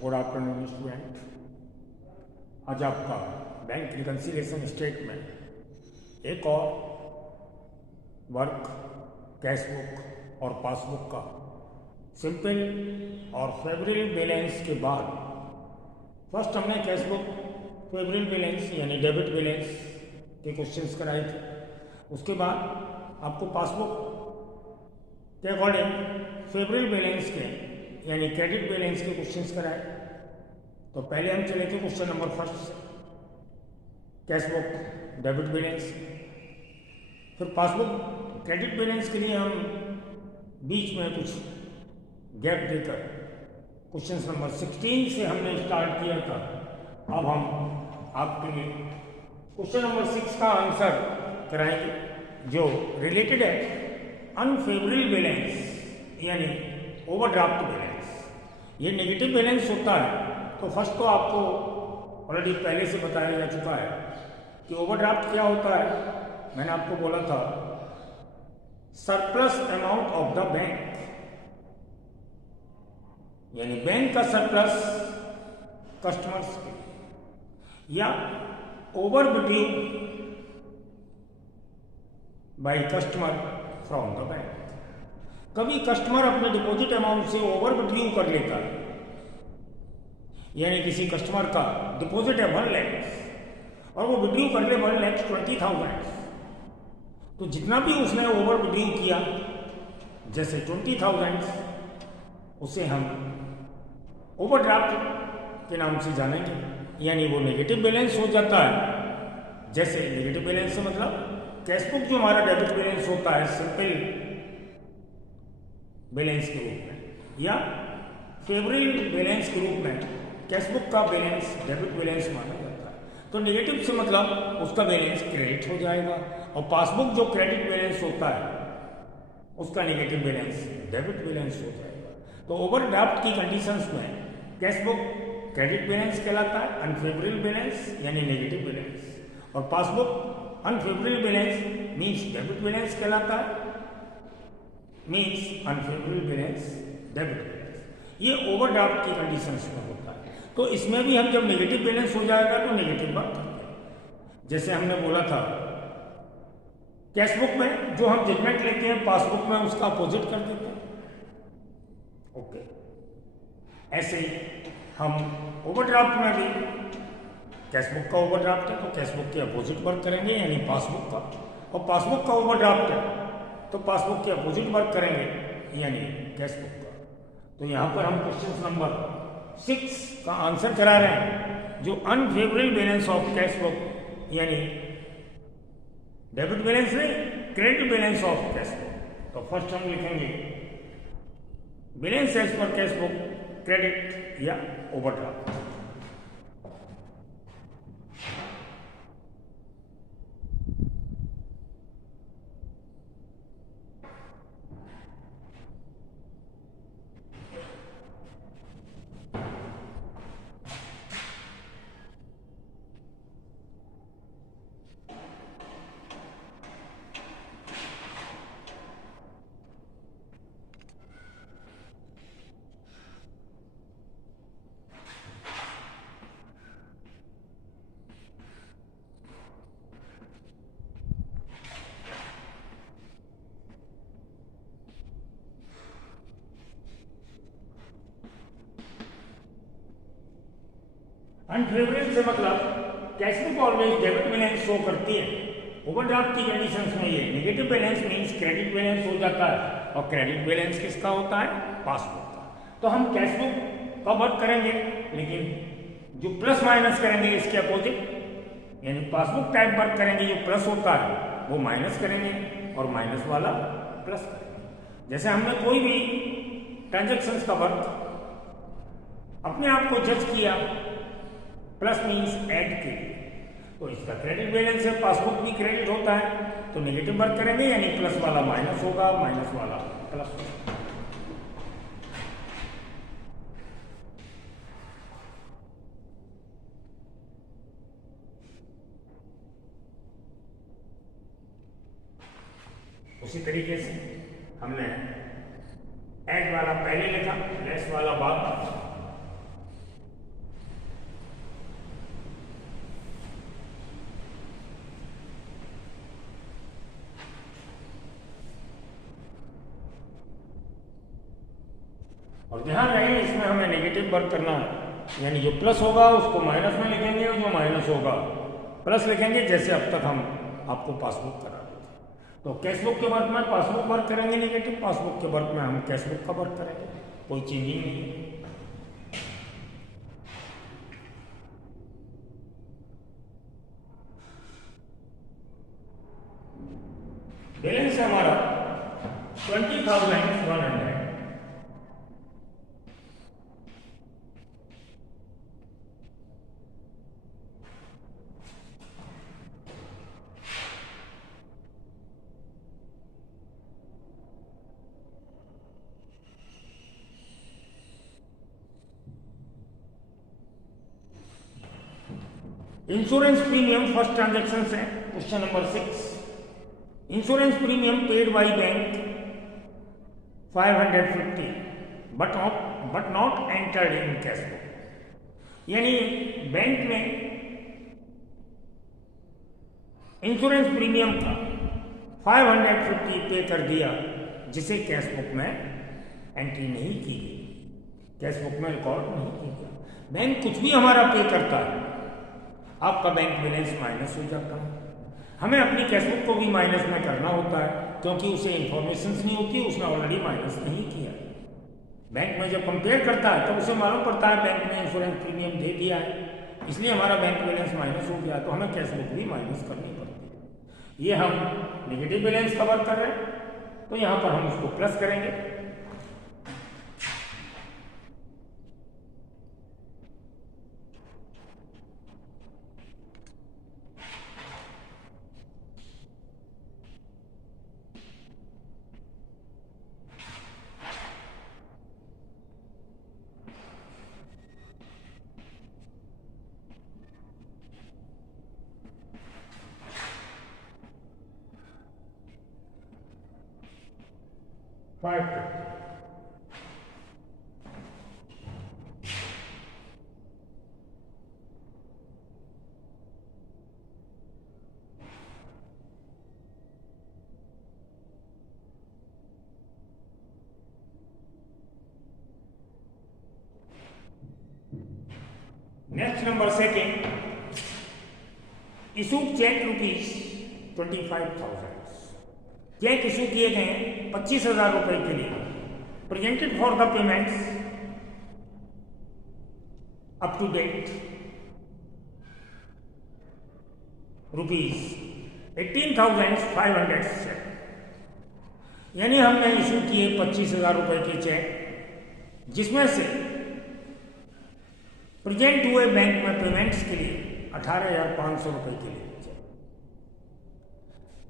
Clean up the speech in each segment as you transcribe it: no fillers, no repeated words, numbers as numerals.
Good afternoon student. आज आपका bank reconciliation statement एक और वर्क कैश बुक और पासबुक का सिंपल और फेवरेल बैलेंस के बाद फर्स्ट हमने कैश बुक फेवरेल बैलेंस यानी डेबिट बैलेंस के क्वेश्चंस कराए थे। उसके बाद आपको पासबुक के अकॉर्डिंग फेवरेल बैलेंस के यानी क्रेडिट बैलेंस के क्वेश्चंस कराए। तो पहले हम चले थे क्वेश्चन नंबर फर्स्ट से, कैश बुक डेबिट बैलेंस। फिर पासबुक क्रेडिट बैलेंस के लिए हम बीच में कुछ गैप देकर क्वेश्चन नंबर 16 से हमने स्टार्ट किया था। अब हम आपके लिए क्वेश्चन नंबर 6 का आंसर कराएंगे जो रिलेटेड है अनफेवरेबल बैलेंस यानी ओवरड्राफ्ट बैलेंस। ये नेगेटिव बैलेंस होता है तो फर्स्ट तो आपको ऑलरेडी पहले से बताया जा चुका है कि ओवरड्राफ्ट क्या होता है। मैंने आपको बोला था surplus amount of the bank यानी बैंक का सरप्लस कस्टमर्स के या overdue by customer from the bank. कभी कस्टमर अपने डिपॉजिट अमाउंट से ओवरड्यू कर लेता है यानी किसी कस्टमर का डिपॉजिट है 1 लाख और वो विड्रू कर ले 1,20,000, तो जितना भी उसने ओवरड्यू किया जैसे 20,000 उसे हम ओवरड्राफ्ट के नाम से जानेंगे यानी वो नेगेटिव बैलेंस हो जाता है। जैसे नेगेटिव बैलेंस से मतलब कैश बुक जो हमारा डेबिट बैलेंस होता है सिंपल बैलेंस के रूप में या फेवरेल बैलेंस के रूप में कैश बुक का बैलेंस डेबिट बैलेंस माना जाता है। तो नेगेटिव से मतलब उसका बैलेंस क्रेडिट हो जाएगा और पासबुक जो क्रेडिट बैलेंस होता है उसका नेगेटिव बैलेंस डेबिट बैलेंस हो जाएगा। तो ओवरड्राफ्ट की कंडीशंस में कैश बुक क्रेडिट बैलेंस कहलाता है अनफेवरेबल बैलेंस यानी नेगेटिव बैलेंस, और passbook unfavourable balance means debit balance कहलाता है, means unfavourable balance debit balance. ये ओवरड्राफ्ट की कंडीशंस में होता है। तो इसमें भी हम जब नेगेटिव बैलेंस हो जाएगा तो नेगेटिव बात जैसे हमने बोला था कैश बुक में जो हम जजमेंट लेते हैं पासबुक में उसका अपोजिट कर देते हैं। ओके, ऐसे ही हम ओवरड्राफ्ट में भी कैश बुक का ओवरड्राफ्ट है तो कैश बुक के अपोजिट वर्क करेंगे यानी पासबुक का, और पासबुक का ओवरड्राफ्ट है तो पासबुक के अपोजिट वर्क करेंगे यानी कैश बुक का। तो यहाँ पर हम क्वेश्चन नंबर 6 का आंसर करा रहे हैं जो unfavourable balance of cash book यानी डेबिट बैलेंस नहीं credit balance of cash book. तो फर्स्ट हम लिखेंगे balance as per cash book credit या ओवरड्राफ्ट। अनफेवरेबल से मतलब cash book always debit balance show करती है। ओवरड्राफ्ट की कंडीशंस में ये negative balance means credit balance हो जाता है और क्रेडिट बैलेंस किसका होता है पासबुक का। तो हम कैश बुक का वर्क करेंगे लेकिन जो प्लस माइनस करेंगे इसके अपोजिट यानी पासबुक टाइप वर्क करेंगे, जो प्लस होता है वो माइनस करेंगे और माइनस वाला प्लस करेंगे। जैसे हमने कोई भी ट्रांजेक्शन्स का वर्क अपने आप को जज किया प्लस मीन्स ऐड के लिए, तो इसका क्रेडिट बैलेंस है, पासबुक भी क्रेडिट होता है तो नेगेटिव वर्क करेंगे यानी प्लस वाला माइनस होगा, माइनस वाला प्लस होगा। उसी तरीके से हमने ऐड वाला पहले लिखा, लेस वाला बाद, और ध्यान रहे इसमें हमें नेगेटिव वर्क करना है, यानी जो प्लस होगा उसको माइनस में लिखेंगे और जो माइनस होगा प्लस लिखेंगे, जैसे अब तक हम आपको पासबुक करा रहे थे। तो कैशबुक के वर्क में पासबुक वर्क करेंगे नेगेटिव, पासबुक के वर्क में हम कैशबुक का वर्क करेंगे, कोई चेंजिंग नहीं है। बैलेंस है हमारा 20,100। इंश्योरेंस प्रीमियम फर्स्ट ट्रांजेक्शन है question number 6। Insurance premium paid by bank 550 but not entered in cashbook. यानी बैंक ने इंश्योरेंस प्रीमियम का 550 पे कर दिया, जिसे कैशबुक में एंट्री नहीं की गई, कैशबुक में रिकॉर्ड नहीं किया गया। बैंक कुछ भी हमारा पे करता है, आपका बैंक बैलेंस माइनस हो जाता है। हमें अपनी कैशबुक को भी माइनस में करना होता है, क्योंकि उसे इंफॉर्मेशन नहीं होती, उसने ऑलरेडी माइनस नहीं किया। बैंक में जब कंपेयर करता है तो उसे मालूम पड़ता है बैंक ने इंश्योरेंस प्रीमियम दे दिया है, इसलिए हमारा बैंक बैलेंस माइनस हो गया, तो हमें कैशबुक भी माइनस करनी पड़ती है। ये हम नेगेटिव बैलेंस कवर कर रहे हैं, तो यहाँ पर हम उसको प्लस करेंगे। Next number second, issue cheque rupees 25,000। Cheque issue किए गए 25,000 रुपए के लिए, presented for the payments up to date rupees 18,500। यानी हमने इशू किए 25,000 रुपए के चेक, जिसमें से प्रेजेंट हुए बैंक में पेमेंट्स के लिए 18,500 रुपए के लिए,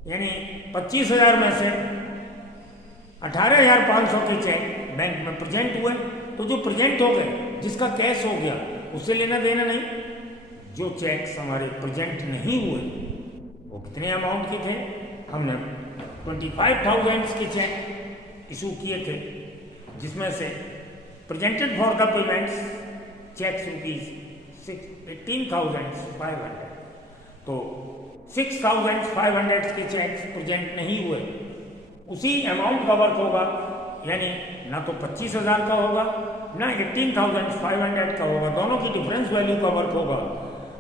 यानी 25,000 में से 18,500 के चेक बैंक में प्रेजेंट हुए। तो जो प्रेजेंट हो गए, जिसका कैश हो गया, उससे लेना देना नहीं। जो चेक्स हमारे प्रेजेंट नहीं हुए वो कितने अमाउंट के थे, हमने 25,000 के चेक इशू किए थे, जिसमें से presented for the payments cheques rupees 18,500। तो 6,500 के चेक्स प्रेजेंट नहीं हुए, उसी अमाउंट का वर्क होगा, यानी ना तो 25,000 का होगा ना 18,500 का होगा, दोनों की डिफरेंस वैल्यू का वर्क होगा।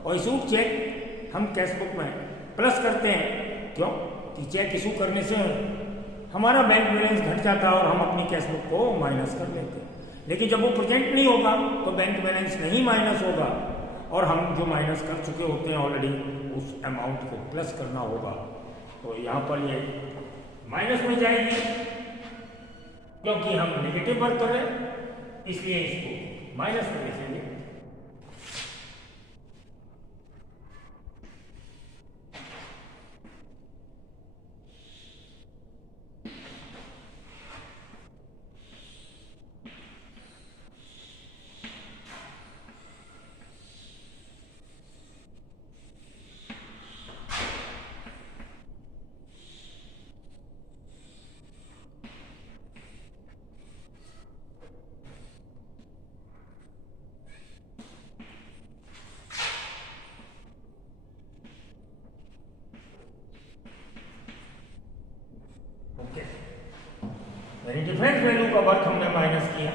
और इशू चेक हम कैशबुक में प्लस करते हैं, क्यों कि चेक इशू करने से हमारा बैंक बैलेंस घट जाता है और हम अपनी कैशबुक को माइनस कर लेते हैं। लेकिन जब वो प्रेजेंट नहीं होगा तो बैंक बैलेंस नहीं माइनस होगा, और हम जो माइनस कर चुके होते हैं ऑलरेडी, उस अमाउंट को प्लस करना होगा। तो यहाँ पर ये माइनस में जाएगी, क्योंकि हम नेगेटिव वर्क कर रहे हैं, इसलिए इसको माइनस में लिखेंगे। डिफरेंस वैल्यू का वर्क हमने माइनस किया,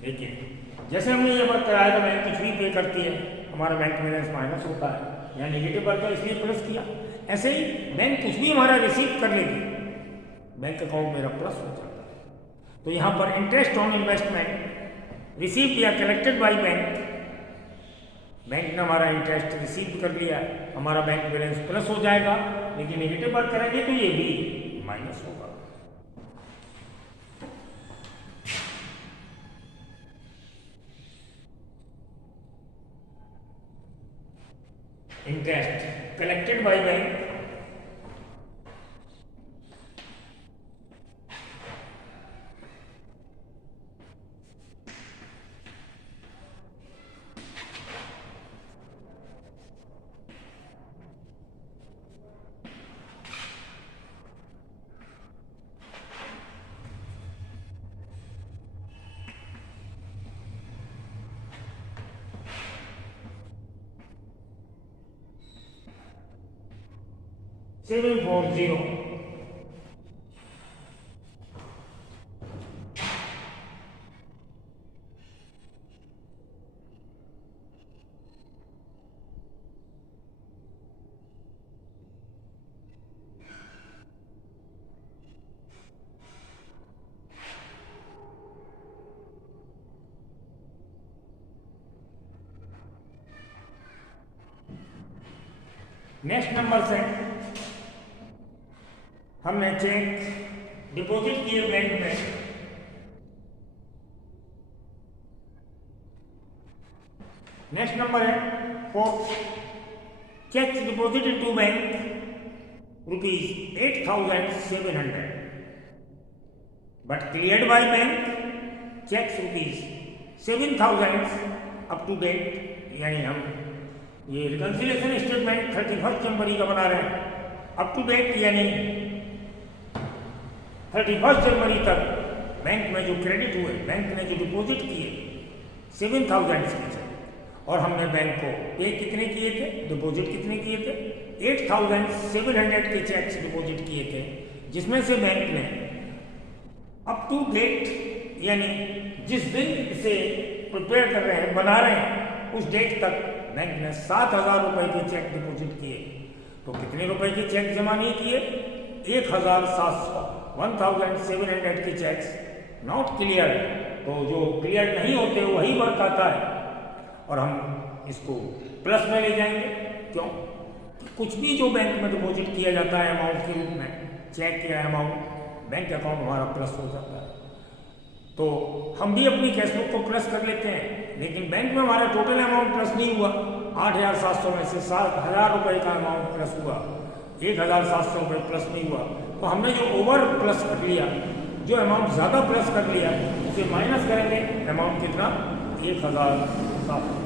देखिए जैसे हमने ये बात कराया था, बैंक कुछ भी पे करती है, हमारा बैंक बैलेंस माइनस होता है, यहाँ नेगेटिव बढ़ता है इसलिए प्लस किया। ऐसे ही बैंक कुछ भी हमारा रिसीव कर लेगी, बैंक अकाउंट मेरा प्लस हो जाता है। तो यहाँ पर इंटरेस्ट ऑन इन्वेस्टमेंट रिसीव या कलेक्टेड बाई बैंक, बैंक ने हमारा इंटरेस्ट रिसीव कर लिया, हमारा बैंक बैलेंस प्लस हो जाएगा, लेकिन नेगेटिव बात करेंगे तो ये भी माइनस होगा। Interest collected by bank seven four zero next number से हमने चेक डिपॉजिट किए बैंक में, नेक्स्ट नंबर है for cheque deposit into bank ₹8,700 but cleared by bank cheques ₹7,000 up to date. यानी हम ये रिकंसिलिएशन स्टेटमेंट 31 जनवरी का बना रहे हैं, अप टू डेट यानी 31 जनवरी तक बैंक में जो क्रेडिट हुए, बैंक ने जो डिपॉजिट किए 7,000 के थे, और हमने बैंक को पे कितने किए थे, डिपॉजिट कितने किए थे, 8,700 के चेक्स डिपॉजिट किए थे, जिसमें से बैंक ने अप टू डेट यानी जिस दिन इसे प्रिपेयर कर रहे हैं, बना रहे हैं, उस डेट तक बैंक ने 7,000 रुपए के चेक डिपॉजिट किए। तो कितने रुपए के चेक जमा नहीं किए, 1,700 के चेक्स नॉट क्लियर। तो जो क्लियर नहीं होते वही वर्क आता है, और हम इसको प्लस में ले जाएंगे। क्यों? कुछ भी जो बैंक में डिपॉजिट किया जाता है अमाउंट के रूप में, चेक या अमाउंट, बैंक अकाउंट हमारा प्लस हो जाता है। तो हम भी अपनी कैशबुक को प्लस कर लेते हैं, लेकिन बैंक में हमारा टोटल अमाउंट प्लस नहीं हुआ। 8,700 में से 7,000 रुपए का अमाउंट प्लस हुआ, 1,700 रुपये प्लस नहीं हुआ। तो हमने जो ओवर प्लस कर लिया, जो अमाउंट ज़्यादा प्लस कर लिया, उसे माइनस करेंगे, अमाउंट कितना, 1,700।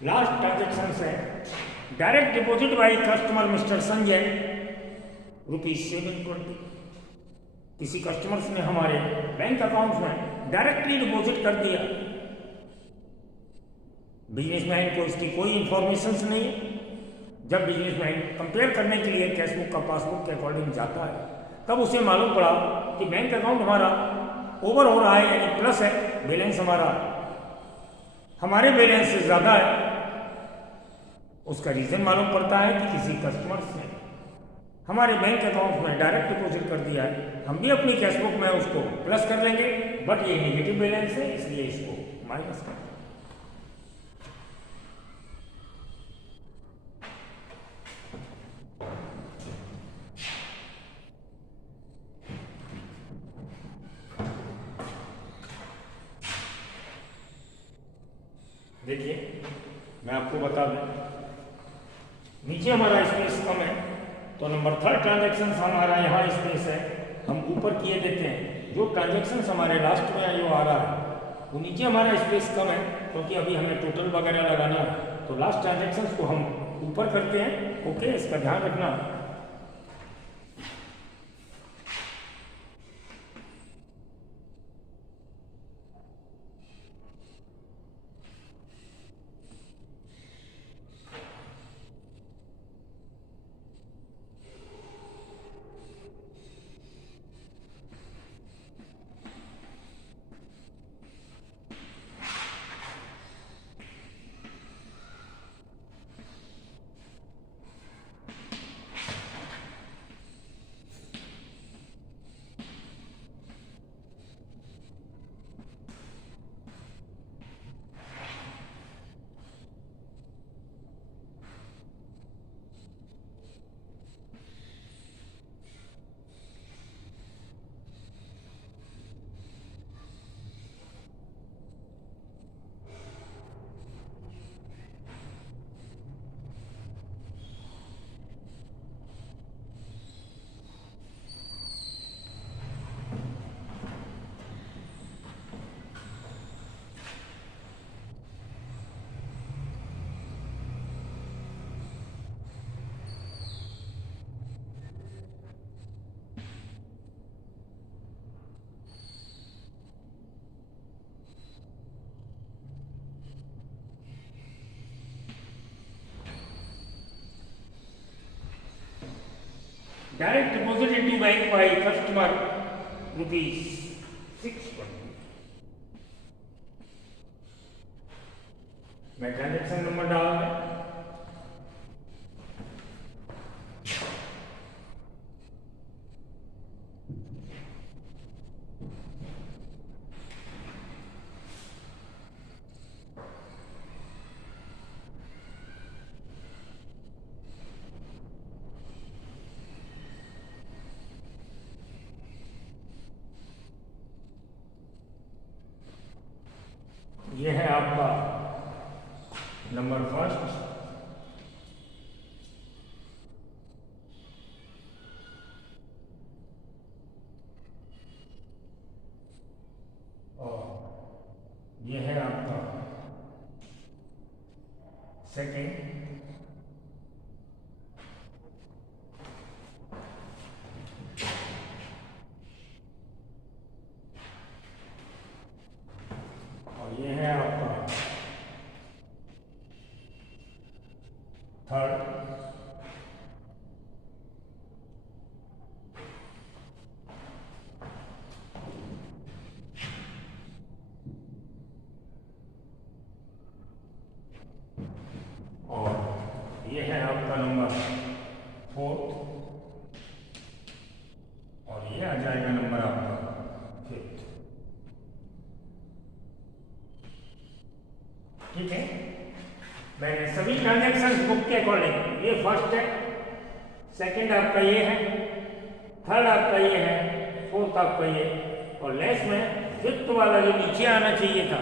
लास्ट ट्रांजेक्शन है direct deposit by customer mister Sanjay ₹720। किसी कस्टमर्स ने हमारे बैंक अकाउंट में डायरेक्टली डिपॉजिट कर दिया। बिजनेसमैन को इसकी कोई इंफॉर्मेशन नहीं है। जब बिजनेसमैन कंपेयर करने के लिए कैशबुक का पासबुक के अकॉर्डिंग जाता है, तब उसे मालूम पड़ा कि बैंक अकाउंट हमारा ओवर हो रहा है, यानी प्लस है, बैलेंस हमारा हमारे बैलेंस से ज़्यादा है। उसका रीज़न मालूम पड़ता है कि किसी कस्टमर ने हमारे बैंक अकाउंट में डायरेक्ट डिपॉजिट कर दिया है। हम भी अपनी कैशबुक में उसको प्लस कर लेंगे, बट ये नेगेटिव बैलेंस है, इसलिए इसको माइनस कर देंगे। देखिए मैं आपको बता दूं, नीचे हमारा स्पेस कम है तो नंबर थर्ड ट्रांजेक्शन हमारा यहाँ स्पेस है, हम ऊपर किए देते हैं। जो ट्रांजेक्शन हमारे लास्ट में जो आ रहा है वो नीचे हमारा स्पेस कम है क्योंकि अभी हमें टोटल वगैरह लगाना है, तो लास्ट ट्रांजेक्शन को हम ऊपर करते हैं। ओके, इसका ध्यान रखना। Direct deposit into bank by customer ₹620। मैं ट्रांजेक्शन नंबर डाल दें, ये है आपका नंबर फर्स्ट। और ये है आपका सेकेंड। और ये है आपका थर्ड। और ये है आपका नंबर फोर्थ। और ये आ जाएगा नंबर आपका फिफ्थ। ठीक है, मैंने सभी ट्रांजेक्शन बुक के अकॉर्डिंग, ये फर्स्ट है, सेकंड आपका ये है, थर्ड आपका ये है, फोर्थ आपका ये, और लेस में फिफ्थ वाला जो नीचे आना चाहिए था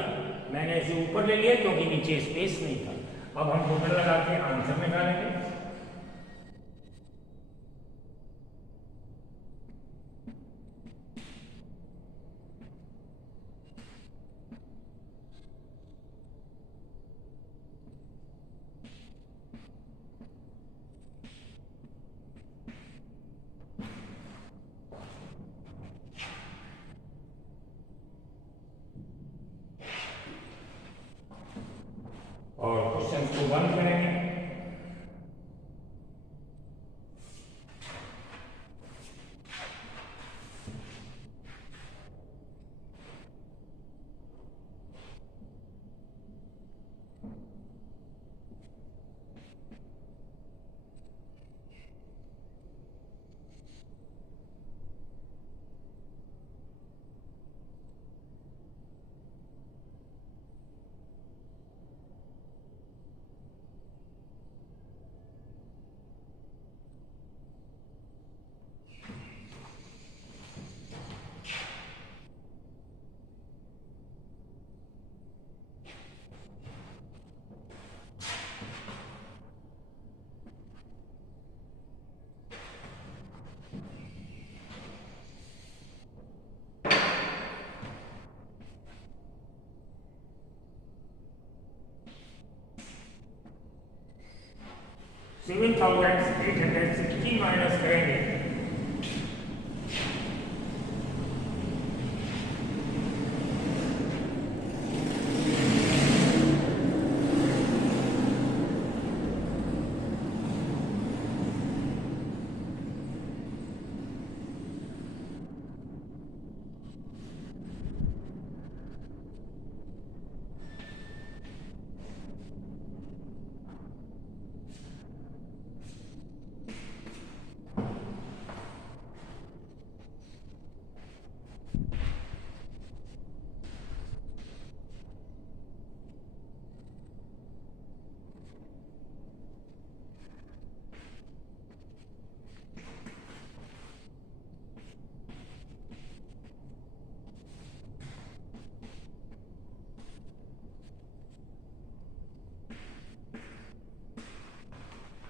मैंने इसे ऊपर ले लिया क्योंकि नीचे स्पेस नहीं था। अब हम टोटल लगा के आंसर निकालेंगे। और क्वेश्चन को बंद करेंगे। 7,860 माइनस करेंगे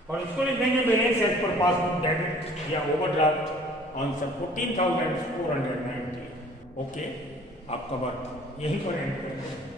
और इसको लिख देंगे balance as per passbook debit या ओवरड्राफ्ट ऑन सर 14,490। ओके, आपका वर्क यहीं पर एंड करेंगे।